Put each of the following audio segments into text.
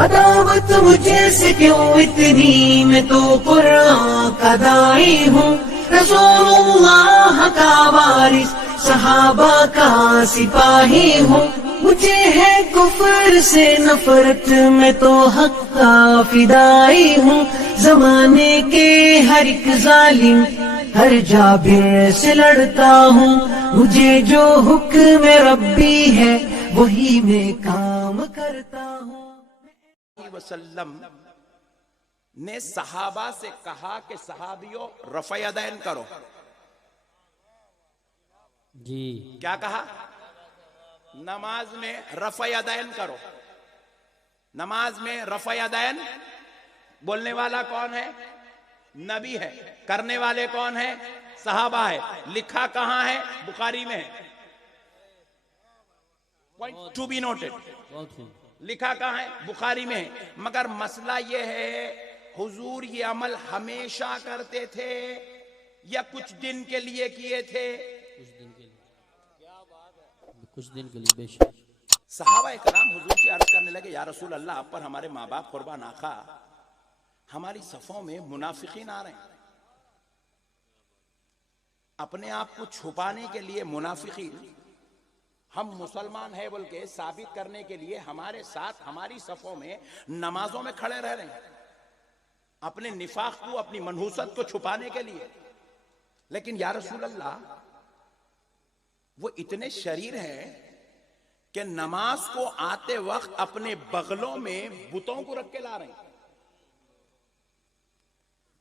عداوت مجھے سے کیوں اتنی، میں تو قرآن کا داعی ہوں، رسول اللہ کا وارث، صحابہ کا سپاہی ہوں، مجھے ہے کفر سے نفرت، میں تو حق کا فدائی ہوں، زمانے کے ہر ایک ظالم ہر جابر سے لڑتا ہوں، مجھے جو حکم ربی ہے وہی میں کام کرتا ہوں۔ وسلم نے صحابہ سے کہا کہ صحابیوں رفع یدین کرو، جی کیا کہا؟ نماز میں رفع یدین کرو۔ نماز میں رفع یدین بولنے والا کون ہے؟ نبی ہے۔ کرنے والے کون ہے؟ صحابہ ہے۔ لکھا کہاں ہے؟ بخاری میں ہے۔ Point to be noted. بہت خوب۔ لکھا کہاں ہے؟ بخاری میں ہے۔ مگر مسئلہ یہ ہے حضور یہ عمل ہمیشہ کرتے تھے یا کچھ دن کے لیے کیے تھے؟ کچھ دن کے لیے، کچھ دن کے لیے بے شک۔ صحابہ اکرام حضور سے عرض کرنے لگے یا رسول اللہ، آپ پر ہمارے ماں باپ قربان آقا، ہماری صفوں میں منافقین آ رہے ہیں، اپنے آپ کو چھپانے کے لیے منافقین ہم مسلمان ہیں بول کے ثابت کرنے کے لیے ہمارے ساتھ ہماری صفوں میں نمازوں میں کھڑے رہ رہے ہیں، اپنے نفاق کو اپنی منحوست کو چھپانے کے لیے۔ لیکن یا رسول اللہ وہ اتنے شریر ہیں کہ نماز کو آتے وقت اپنے بغلوں میں بتوں کو رکھ کے لا رہے ہیں۔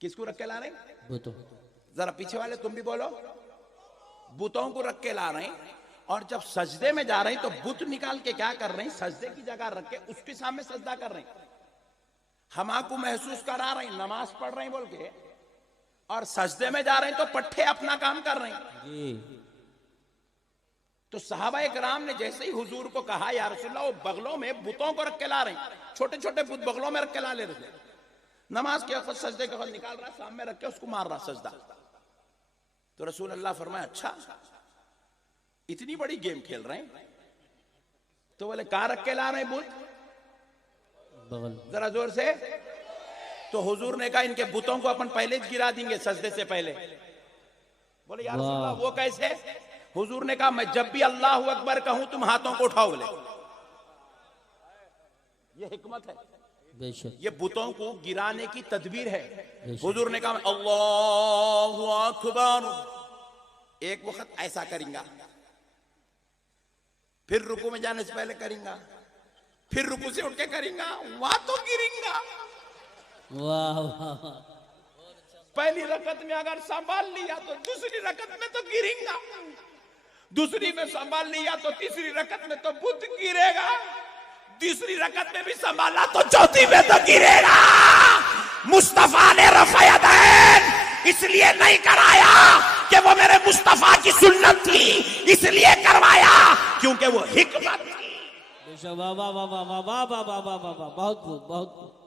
کس کو رکھ کے لا رہے ہیں؟ بتو۔ ذرا پیچھے والے تم بھی بولو۔ بتوں کو رکھ کے لا رہے ہیں، اور جب سجدے میں جا رہے ہیں تو بت نکال کے کیا کر رہے ہیں؟ سجدے کی جگہ رکھ کے اس کے سامنے سجدہ کر رہے ہیں۔ ہم آپ کو محسوس کرا رہے ہیں نماز پڑھ رہے ہیں بول کے، اور سجدے میں جا رہے ہیں تو پٹھے اپنا کام کر رہے ہیں۔ جی تو صحابہ اکرام نے جیسے ہی حضور کو کہا یا رسول اللہ، وہ بغلوں میں بتوں کو رکھ کے لا رہے ہیں، چھوٹے چھوٹے بت بغلوں میں رکھ کے لا لے رہے ہیں۔ نماز کے وقت سجدے کے وقت نکال رہا، سامنے رکھ کے اس کو مار رہا سجدہ۔ تو رسول اللہ فرمایا اچھا اتنی بڑی گیم کھیل رہے ہیں؟ تو بولے کہاں رکھ کے لا رہے ہیں بت؟ بغل۔ ذرا زور سے۔ تو حضور نے کہا ان کے بتوں کو اپن پہلے گرا دیں گے سجدے سے پہلے۔ بولے یا رسول اللہ وہ کیسے؟ حضور نے کہا میں جب بھی اللہ اکبر کہوں تم ہاتھوں کو اٹھاؤ۔ بولے یہ حکمت ہے، بے شک۔ یہ بتوں کو گرانے کی تدبیر ہے۔ حضور نے کہا اللہ اکبر، ایک وقت ایسا کریں گا، پھر رکوع میں جانے سے پہلے کریں گا، پھر رکوع سے اٹھ کے کریں گا، وہاں تو گریں گا۔ واہ واہ۔ پہلی رکعت میں اگر سنبھال لیا تو دوسری رکعت میں تو گریں گا، دوسری میں سنبھال لیا تو تیسری رکعت میں تو بت گرے گا، تیسری رکعت میں بھی سنبھالا تو چوتھی میں تو گرے گا۔ مصطفیٰ نے رفع یدین اس لیے نہیں کرایا کہ وہ میرے مصطفیٰ کی سنت تھی، اس لیے کروایا کیونکہ وہ حکمت تھی۔ بے شک۔ واہ واہ واہ واہ واہ واہ واہ واہ واہ واہ، بہت خوب بہت خوب۔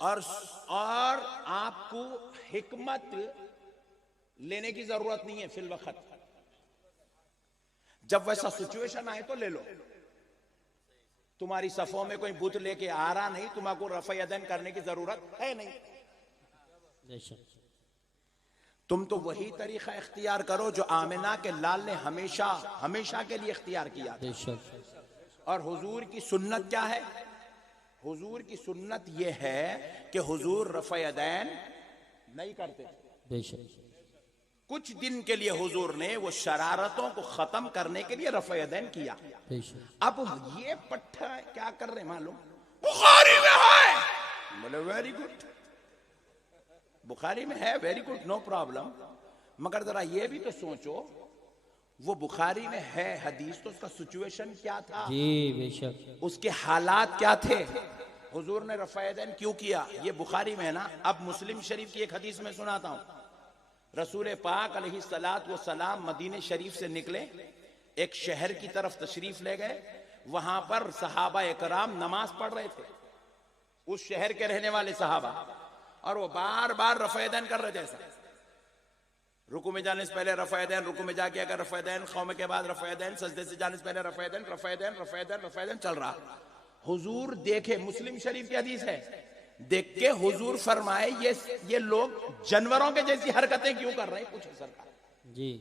اور آپ کو حکمت لینے کی ضرورت نہیں ہے فی الوقت، جب ویسا سچویشن آئے تو لے لو۔ تمہاری صفوں میں کوئی بت لے کے آ رہا نہیں، تمہیں کو رفع یدین کرنے کی ضرورت ہے نہیں۔ بے شک۔ تم تو وہی طریقہ اختیار کرو جو آمنہ کے لال نے ہمیشہ کے لیے اختیار کیا تھا۔ بے شک۔ اور حضور کی سنت کیا ہے؟ حضور کی سنت یہ ہے کہ حضور رفع یدین نہیں کرتے۔ بے شک۔ کچھ دن کے لیے حضور نے وہ شرارتوں کو ختم کرنے کے لیے رفع یدین کیا۔ بے شک۔ اب یہ پٹھا کیا کر رہے معلوم؟ بخاری میں ہے۔ بولے ویری گڈ، بخاری میں ہے، ویری گڈ، نو پرابلم، مگر ذرا یہ بھی تو سوچو وہ بخاری میں ہے حدیث تو اس کا سچویشن کیا تھا؟ جی بے شک۔ اس کے حالات کیا تھے؟ حضور نے رفع یدین کیوں کیا؟ یہ بخاری میں ہے نا۔ اب مسلم شریف کی ایک حدیث میں سناتا ہوں۔ رسول پاک علیہ السلام مدینہ شریف سے نکلے، ایک شہر کی طرف تشریف لے گئے، وہاں پر صحابہ اکرام نماز پڑھ رہے تھے، اس شہر کے رہنے والے صحابہ، اور وہ بار بار رفع یدین کر رہے تھے۔ ایسا رکوع میں جانے سے پہلے رفع یدین، رکوع میں جا کے اگر رفع یدین، قوم کے بعد رفع یدین، سجدے سے جانے سے پہلے رفع یدین، رفع یدین، رفع یدین، رفع یدین چل رہا۔ حضور دیکھے، مسلم شریف کی حدیث ہے، دیکھ کے حضور فرمائے یہ لوگ جانوروں کے جیسی حرکتیں کیوں کر رہے ہیں؟ پوچھے سرکار جی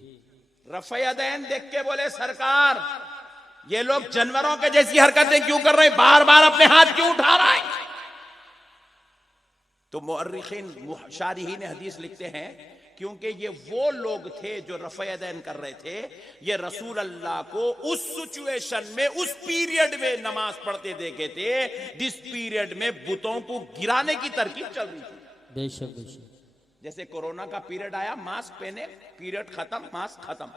رفع یدین دیکھ کے بولے سرکار یہ لوگ جانوروں کے جیسی حرکتیں کیوں کر رہے ہیں؟ بار بار اپنے ہاتھ کیوں اٹھا رہا ہے؟ تو مؤرخین شارحین حدیث لکھتے ہیں کیونکہ یہ وہ لوگ تھے جو رفع یدین کر رہے تھے، یہ رسول اللہ کو اس سچویشن میں، اس پیریڈ میں نماز پڑھتے دیکھے تھے جس پیریڈ میں بتوں کو گرانے کی ترکیب چل رہی تھی۔ بے شک بے شک۔ جیسے کورونا کا پیریڈ آیا، ماسک پہنے، پیریڈ ختم، ماسک ختم۔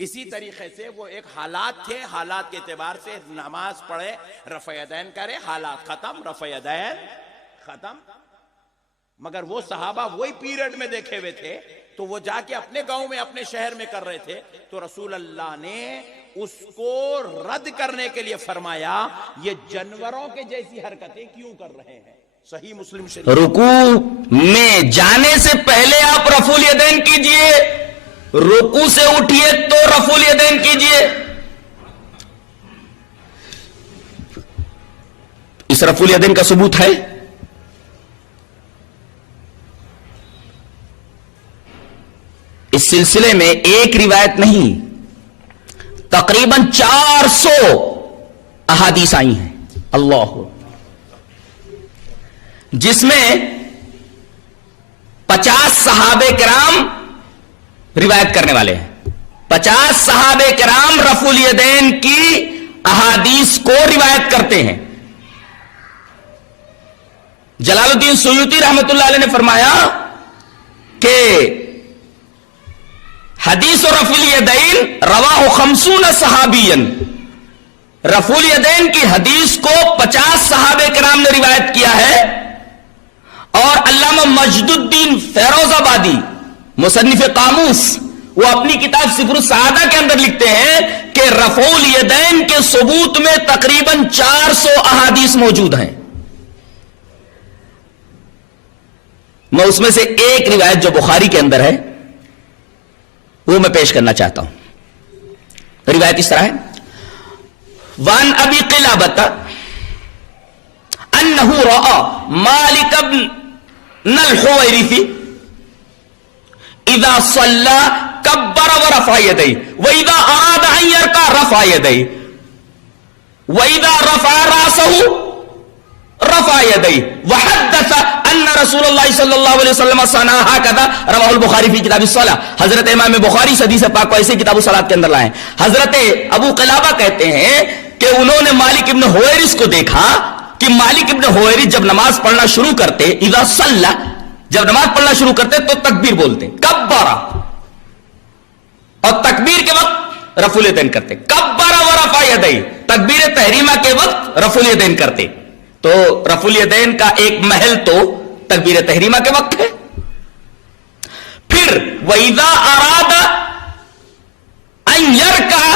اسی طریقے سے وہ ایک حالات تھے، حالات کے اعتبار سے نماز پڑھے، رفع یدین کرے، حالات ختم، رفع یدین ختم۔ مگر وہ صحابہ وہی پیریڈ میں دیکھے ہوئے تھے تو وہ جا کے اپنے گاؤں میں، اپنے شہر میں کر رہے تھے، تو رسول اللہ نے اس کو رد کرنے کے لیے فرمایا یہ جانوروں کے جیسی حرکتیں کیوں کر رہے ہیں؟ صحیح مسلم شریف۔ رکوع میں جانے سے پہلے آپ رفع الیدین کیجئے، رکوع سے اٹھیے تو رفع الیدین کیجئے۔ اس رفع الیدین کا ثبوت ہے؟ اس سلسلے میں ایک روایت نہیں، تقریباً 400 احادیث آئی ہیں، اللہ، جس میں 50 صحابہ کرام روایت کرنے والے ہیں۔ 50 صحابہ کرام رفع الیدین کی احادیث کو روایت کرتے ہیں۔ جلال الدین سیوطی رحمت اللہ علیہ نے فرمایا کہ حدیث رفع الیدین رواہ 50 صحابیا، رفع الیدین کی حدیث کو 50 صحابہ کرام نے روایت کیا ہے۔ اور علامہ مجد الدین فیروز آبادی مصنف قاموس، وہ اپنی کتاب سفر السعادہ کے اندر لکھتے ہیں کہ رفع الیدین کے ثبوت میں تقریباً 400 احادیث موجود ہیں۔ میں اس میں سے ایک روایت جو بخاری کے اندر ہے وہ میں پیش کرنا چاہتا ہوں۔ روایت اس طرح ہے، وان ابی قلابۃ انہ رأى مالک بن الحویرث اذا صلى کبر ورفع یدیہ واذا اراد ان یرکع رفع یدیہ واذا رفع راسہ رفع یدیہ وحدث ان رسول اللہ صلی اللہ علیہ وسلم صنع ہکذا رواہ البخاری فی کتاب الصلاۃ۔ حضرت امام بخاری حدیث پاک کو ایسے کتاب الصلاۃ کے اندر لائے ہیں۔ حضرت ابو قلابہ کہتے ہیں کہ انہوں نے مالک ابن حویرث کو دیکھا کہ مالک ابن حویرث جب نماز پڑھنا شروع کرتے، اذا صلی، جب نماز پڑھنا شروع کرتے تو تکبیر بولتے، کبر، اور تکبیر کے وقت رفع الیدین کرتے، کبر ورفع یدیہ، تکبیر تحریمہ کے وقت رفع الیدین کرتے۔ تو رفع الیدین کا ایک محل تو تکبیر تحریمہ کے وقت ہے۔ پھر وَإِذَا أَرَادَ أَن يَرْكَعَ،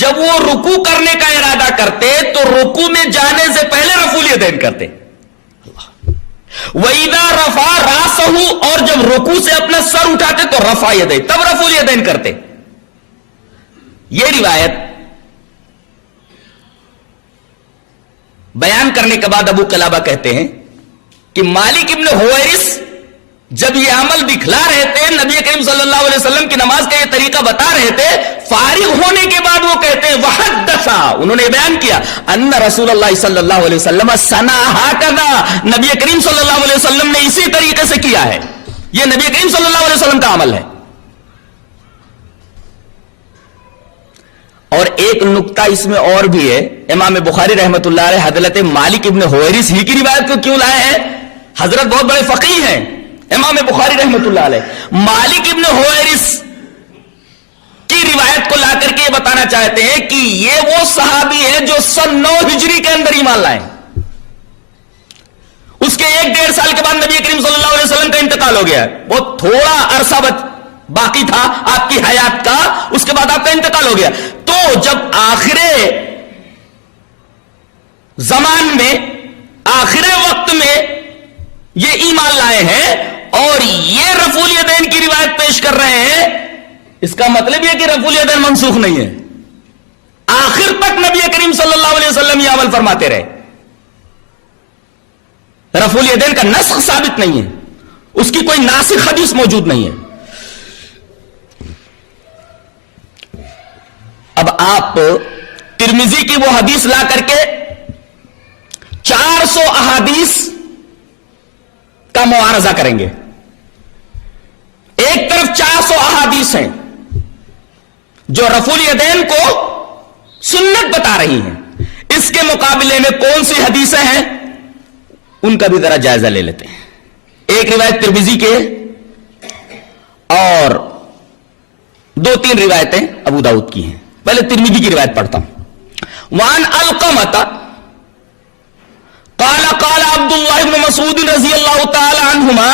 جب وہ رکوع کرنے کا ارادہ کرتے تو رکوع میں جانے سے پہلے رفع الیدین کرتے۔ وَإِذَا رَفَعَ رَأْسَهُ، اور جب رکوع سے اپنا سر اٹھاتے تو رفع یدیہ، تب رفع الیدین کرتے۔ یہ روایت بیان کرنے کے بعد ابو قلابہ کہتے ہیں کہ مالک ابن حویرث جب یہ عمل دکھلا رہے تھے، نبی کریم صلی اللہ علیہ وسلم کی نماز کا یہ طریقہ بتا رہے تھے، فارغ ہونے کے بعد وہ کہتے ہیں وحدث، انہوں نے بیان کیا ان رسول اللہ صلی اللہ علیہ وسلم صنع ہکذا، نبی کریم صلی اللہ علیہ وسلم نے اسی طریقے سے کیا ہے، یہ نبی کریم صلی اللہ علیہ وسلم کا عمل ہے۔ اور ایک نکتہ اس میں اور بھی ہے، امام بخاری رحمت اللہ علیہ حضرت مالک ابن حویرث ہی کی روایت کو کیوں لائے ہیں؟ حضرت بہت بڑے فقیہ ہیں امام بخاری رحمت اللہ علیہ، مالک ابن حویرث کی روایت کو لا کر کے یہ بتانا چاہتے ہیں کہ یہ وہ صحابی ہیں جو سن 9 ہجری کے اندر ایمان لائے، اس کے 1-1.5 سال کے بعد نبی کریم صلی اللہ علیہ وسلم کا انتقال ہو گیا، بہت تھوڑا عرصہ باقی تھا آپ کی حیات کا، اس کے بعد آپ کا انتقال ہو گیا۔ تو جب آخر زمان میں، آخر وقت میں یہ ایمان لائے ہیں اور یہ رفع الیدین کی روایت پیش کر رہے ہیں، اس کا مطلب یہ کہ رفع الیدین منسوخ نہیں ہے، آخر تک نبی کریم صلی اللہ علیہ وسلم یہ عمل فرماتے رہے۔ رفع الیدین کا نسخ ثابت نہیں ہے، اس کی کوئی ناسخ حدیث موجود نہیں ہے. اب آپ ترمذی کی وہ حدیث لا کر کے 400 احادیث کا معارضہ کریں گے. ایک طرف 400 احادیث ہیں جو رفع الیدین کو سنت بتا رہی ہیں، اس کے مقابلے میں کون سی حدیثیں ہیں ان کا بھی ذرا جائزہ لے لیتے ہیں. ایک روایت ترمذی کے اور 2-3 روایتیں ابو داؤد کی ہیں. پہلے ترمذی کی روایت پڑھتا ہوں. وان علقمۃ قال قال عبد الله بن مسعود رضی اللہ تعالی عنہما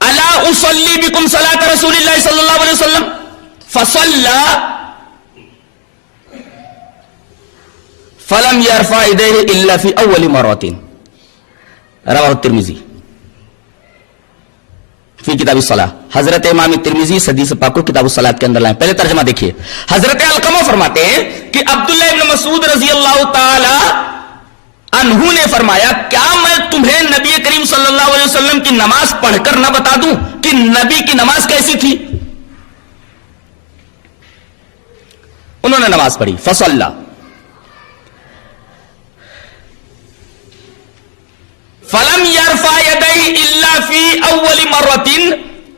الا اصلی بکم صلاۃ رسول اللہ صلی اللہ علیہ وسلم فصلى فلم يرفع يديه الا في اول مرة رواه الترمذی فی کتاب الصلاۃ. حضرت امام ترمذی حدیث پاک کو کتاب الصلاۃ کے اندر لائیں. پہلے ترجمہ دیکھیے. حضرت علقمہ فرماتے ہیں کہ عبداللہ ابن مسعود رضی اللہ تعالی عنہ نے فرمایا کیا میں تمہیں نبی کریم صلی اللہ علیہ وسلم کی نماز پڑھ کر نہ بتا دوں کہ نبی کی نماز کیسی تھی؟ انہوں نے نماز پڑھی. فصلی فلم یرفع یدیہ الا فی اول مرۃ،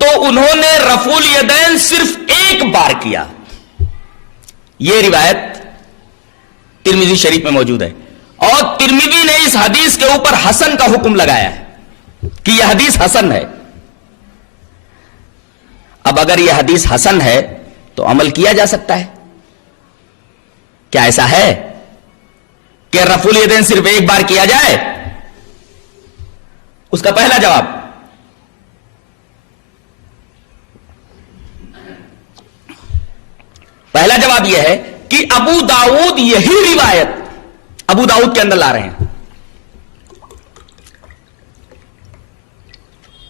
تو انہوں نے رفع الیدین صرف ایک بار کیا. یہ روایت ترمذی شریف میں موجود ہے اور ترمذی نے اس حدیث کے اوپر حسن کا حکم لگایا ہے کہ یہ حدیث حسن ہے. اب اگر یہ حدیث حسن ہے تو عمل کیا جا سکتا ہے. کیا ایسا ہے کہ رفع الیدین صرف ایک بار کیا جائے؟ اس کا پہلا جواب یہ ہے کہ ابو داؤد یہی روایت ابو داؤد کے اندر لا رہے ہیں.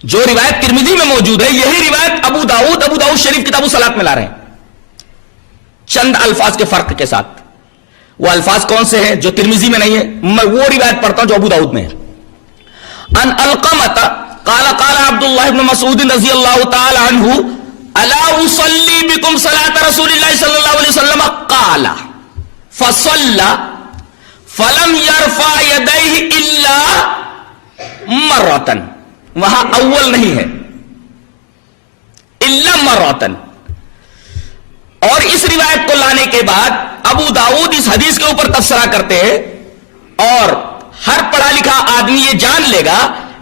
جو روایت ترمذی میں موجود ہے یہی روایت ابو داؤد شریف کتاب الصلاۃ میں لا رہے ہیں، چند الفاظ کے فرق کے ساتھ. وہ الفاظ کون سے ہیں جو ترمذی میں نہیں ہے؟ میں وہ روایت پڑھتا ہوں جو ابو داؤد میں ہے. ان علقمۃ قال قال عبد الله بن مسعود رضی اللہ تعالی عنہ الا اصلی بکم صلاۃ رسول اللہ صلی اللہ علیہ وسلم قال فصلى فلم يرفع يديه الا مرۃ. وہاں اول نہیں ہے، الا مرۃ. اور اس روایت کو لانے کے بعد ابو داؤد اس حدیث کے اوپر تبصرہ کرتے ہیں اور ہر پڑھا لکھا آدمی یہ جان لے گا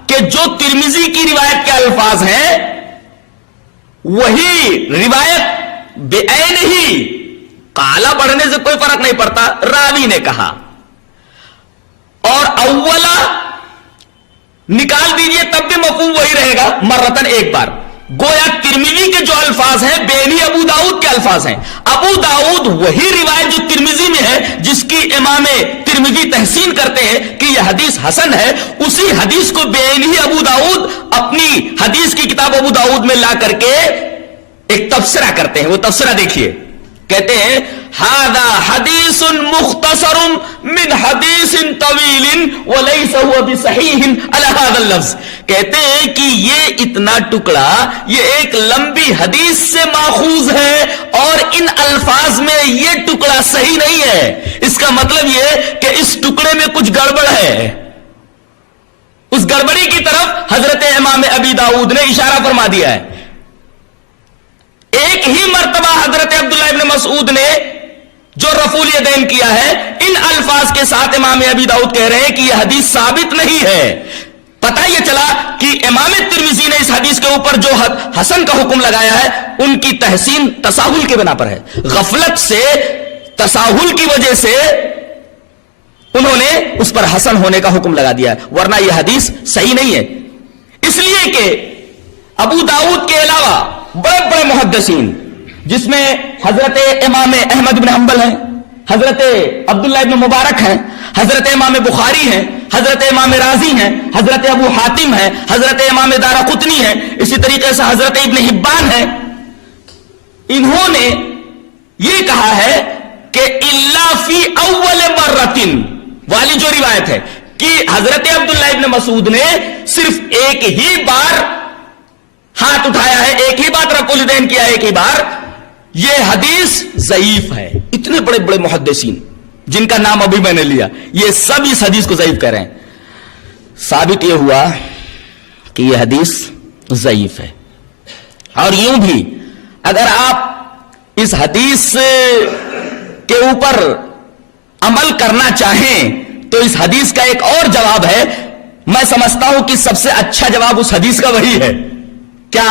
کہ جو ترمذی کی روایت کے الفاظ ہیں وہی روایت بے عین ہی، قالا پڑھنے سے کوئی فرق نہیں پڑتا، راوی نے کہا. اور اولا نکال دیجئے تب بھی مفہوم وہی رہے گا، مرتن ایک بار. گویا ترمذی کے جو الفاظ ہیں بینی ابو داؤد کے الفاظ ہیں. ابو داؤد وہی روایت جو ترمذی میں ہے جس کی امام ترمذی تحسین کرتے ہیں کہ یہ حدیث حسن ہے، اسی حدیث کو بینی ابو داؤد اپنی حدیث کی کتاب ابو داؤد میں لا کر کے ایک تبصرہ کرتے ہیں. وہ تبصرہ دیکھیے، کہتے ہیں ھذا حدیث مختصر من حدیث طویل وليس هو بصحیح علی ھذا اللفظ. کہتے ہیں کہ یہ اتنا ٹکڑا یہ ایک لمبی حدیث سے ماخوذ ہے اور ان الفاظ میں یہ ٹکڑا صحیح نہیں ہے. اس کا مطلب یہ کہ اس ٹکڑے میں کچھ گڑبڑ ہے. اس گڑبڑی کی طرف حضرت امام ابی داؤد نے اشارہ فرما دیا ہے. ایک ہی مرتبہ حضرت عبداللہ ابن مسعود نے جو رفع الیدین کیا ہے ان الفاظ کے ساتھ امام ابی داؤد کہہ رہے ہیں کہ یہ حدیث ثابت نہیں ہے. پتہ یہ چلا کہ امام ترمذی نے اس حدیث کے اوپر جو حسن کا حکم لگایا ہے ان کی تحسین تساہل کے بنا پر ہے. غفلت سے، تساہل کی وجہ سے انہوں نے اس پر حسن ہونے کا حکم لگا دیا ہے، ورنہ یہ حدیث صحیح نہیں ہے. اس لیے کہ ابو داؤد کے علاوہ بڑے بڑے محدثین جس میں حضرت امام احمد بن حنبل ہیں، حضرت عبداللہ ابن مبارک ہیں، حضرت امام بخاری ہیں، حضرت امام رازی ہیں، حضرت ابو حاتم ہیں، حضرت امام دارقطنی ہیں، اسی طریقے سے حضرت ابن حبان ہیں. انہوں نے یہ کہا ہے کہ الا فی اول مرۃ والی جو روایت ہے کہ حضرت عبداللہ ابن مسعود نے صرف ایک ہی بار ہاتھ اٹھایا ہے، ایک ہی بار رفع الیدین کیا ہے، ایک ہی بار، یہ حدیث ضعیف ہے. اتنے بڑے بڑے محدثین جن کا نام ابھی میں نے لیا، یہ سب اس حدیث کو ضعیف کہہ رہے ہیں. ثابت یہ ہوا کہ یہ حدیث ضعیف ہے. اور یوں بھی اگر آپ اس حدیث کے اوپر عمل کرنا چاہیں تو اس حدیث کا ایک اور جواب ہے. میں سمجھتا ہوں کہ سب سے اچھا جواب اس حدیث کا وہی ہے. کیا؟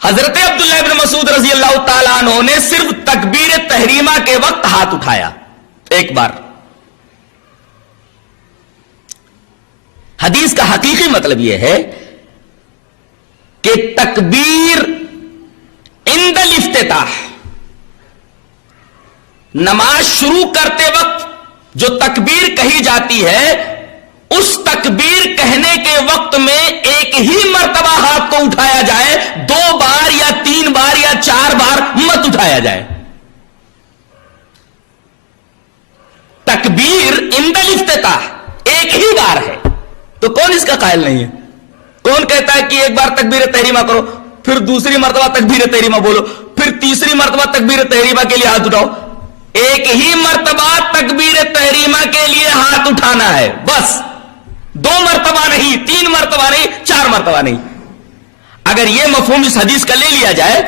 حضرت عبداللہ ابن مسعود رضی اللہ تعالیٰ عنہ نے صرف تکبیر تحریمہ کے وقت ہاتھ اٹھایا ایک بار. حدیث کا حقیقی مطلب یہ ہے کہ تکبیر عند الافتتاح، نماز شروع کرتے وقت جو تکبیر کہی جاتی ہے، اس تکبیر کہنے کے وقت میں ایک ہی مرتبہ ہاتھ کو اٹھایا جائے، 2 بار یا 3 بار یا 4 بار مت اٹھایا جائے. تکبیر عند الافتتاح ایک ہی بار ہے. تو کون اس کا قائل نہیں ہے؟ کون کہتا ہے کہ ایک بار تکبیر تحریمہ کرو، پھر دوسری مرتبہ تکبیر تحریمہ بولو، پھر تیسری مرتبہ تکبیر تحریمہ کے لیے ہاتھ اٹھاؤ؟ ایک ہی مرتبہ تکبیر تحریمہ کے لیے ہاتھ اٹھانا ہے بس. 2 مرتبہ نہیں، 3 مرتبہ نہیں، 4 مرتبہ نہیں. اگر یہ مفہوم اس حدیث کا لے لیا جائے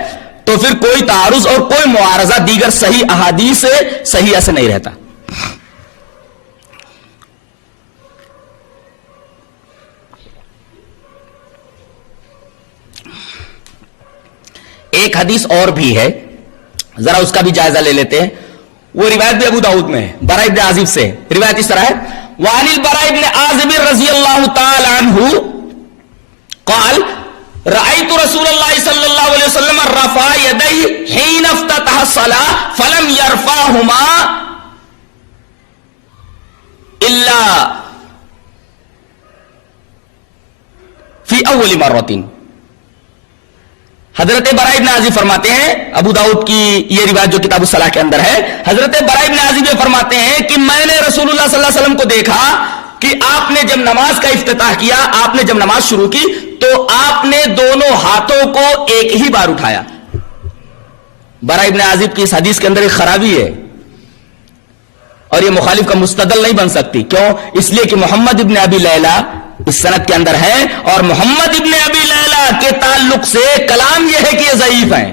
تو پھر کوئی تعارض اور کوئی معارضہ دیگر صحیح احادیث سے صحیح سے نہیں رہتا. ایک حدیث اور بھی ہے، ذرا اس کا بھی جائزہ لے لیتے ہیں. وہ روایت بھی ابو داؤد میں ہے، براء ابن عازب سے. روایت اس طرح ہے: وعن البراء ابن عازب رضی اللہ تعالی عنہ قال رأيت رسول الله صلى الله عليه وسلم رفع يديه حين افتتح الصلاة فلم يرفعهما إلا في أول مرة. حضرت براء ابن عازب فرماتے ہیں، ابو داؤد کی یہ روایت جو کتاب الصلاح کے اندر ہے، حضرت براء ابن عازب یہ فرماتے ہیں کہ میں نے رسول اللہ صلی اللہ علیہ وسلم کو دیکھا کہ آپ نے جب نماز کا افتتاح کیا، آپ نے جب نماز شروع کی تو آپ نے دونوں ہاتھوں کو ایک ہی بار اٹھایا. براء ابن عازب کی اس حدیث کے اندر ایک خرابی ہے اور یہ مخالف کا مستدل نہیں بن سکتی. کیوں؟ اس لیے کہ محمد ابن ابی لیلہ اس سند کے اندر ہے، اور محمد ابن ابی لیلہ کے تعلق سے کلام یہ ہے کہ یہ ضعیف ہیں.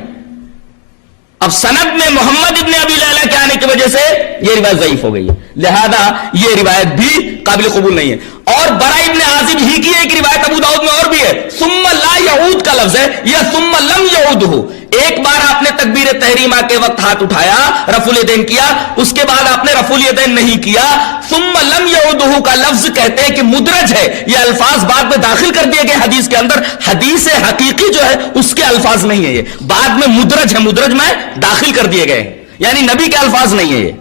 اب سند میں محمد ابن ابی لیلہ کے آنے کی وجہ سے یہ روایت ضعیف ہو گئی ہے، لہذا یہ روایت بھی قابل قبول نہیں ہے. اور براء ابن عازب ہی کی ایک روایت ابو داؤد میں اور بھی ہے، ثم لا یعود کا لفظ ہے، یا ثم لم یعودہ. ایک بار آپ نے تکبیر تحریمہ کے وقت ہاتھ اٹھایا، رفع الیدین کیا، اس کے بعد آپ نے رفع الیدین نہیں کیا. ثم لم یعودہ کا لفظ کہتے ہیں کہ مدرج ہے، یہ الفاظ بعد میں داخل کر دیے گئے حدیث کے اندر. حدیث حقیقی جو ہے اس کے الفاظ نہیں ہے، یہ بعد میں مدرج ہے، مدرج میں داخل کر دیے گئے، یعنی نبی کے الفاظ نہیں ہے یہ،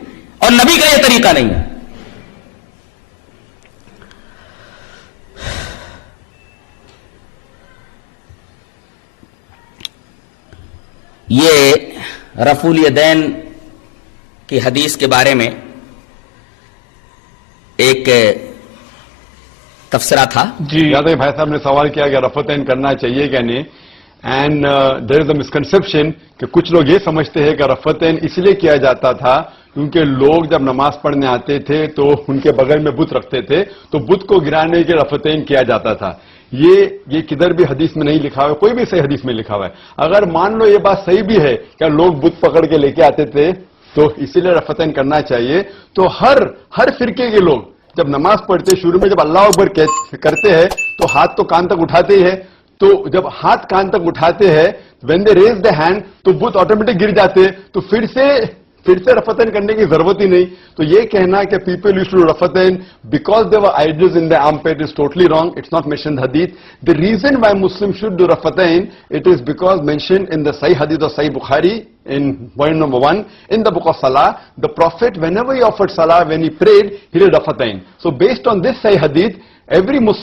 اور نبی کا یہ طریقہ نہیں ہے. یہ رفع الیدین کی حدیث کے بارے میں ایک تفسیرہ تھا. جی یاد ہے بھائی صاحب نے سوال کیا کہ رفعتین کرنا چاہیے کہ نہیں، and there is a misconception کہ کچھ لوگ یہ سمجھتے ہیں کہ رفعتین اس لیے کیا جاتا تھا کیونکہ لوگ جب نماز پڑھنے آتے تھے تو ان کے بغل میں بت رکھتے تھے، تو بت کو گرانے کے رفعتین کیا جاتا تھا. یہ کدھر بھی حدیث میں نہیں لکھا ہوا، کوئی بھی صحیح حدیث میں لکھا ہوا ہے. اگر مان لو یہ بات صحیح بھی ہے کہ لوگ بت پکڑ کے لے کے آتے تھے تو اسی لیے رفعتین کرنا چاہیے، تو ہر فرقے کے لوگ جب نماز پڑھتے شروع میں جب اللہ اکبر کرتے ہیں تو ہاتھ تو کان تک اٹھاتے ہی ہے. تو جب ہاتھ کان تک اٹھاتے ہیں when they raise the hand تو بت آٹومیٹک گر جاتے، تو پھر سے رفعتین کرنے کی ضرورت ہی نہیں. تو یہ کہنا کہ پیپل یوزڈ ٹو رفعتین because they were idols in the armpit is totally wrong. It's not mentioned in the hadith. The reason why Muslims should do raf'atayn, it is because mentioned in the Sahih Hadith of Sahih Bukhari in point number 1 in the book of Salah. The Prophet, whenever he offered Salah, when he prayed, he did raf'atayn. So based on this Sahih Hadith, every Muslim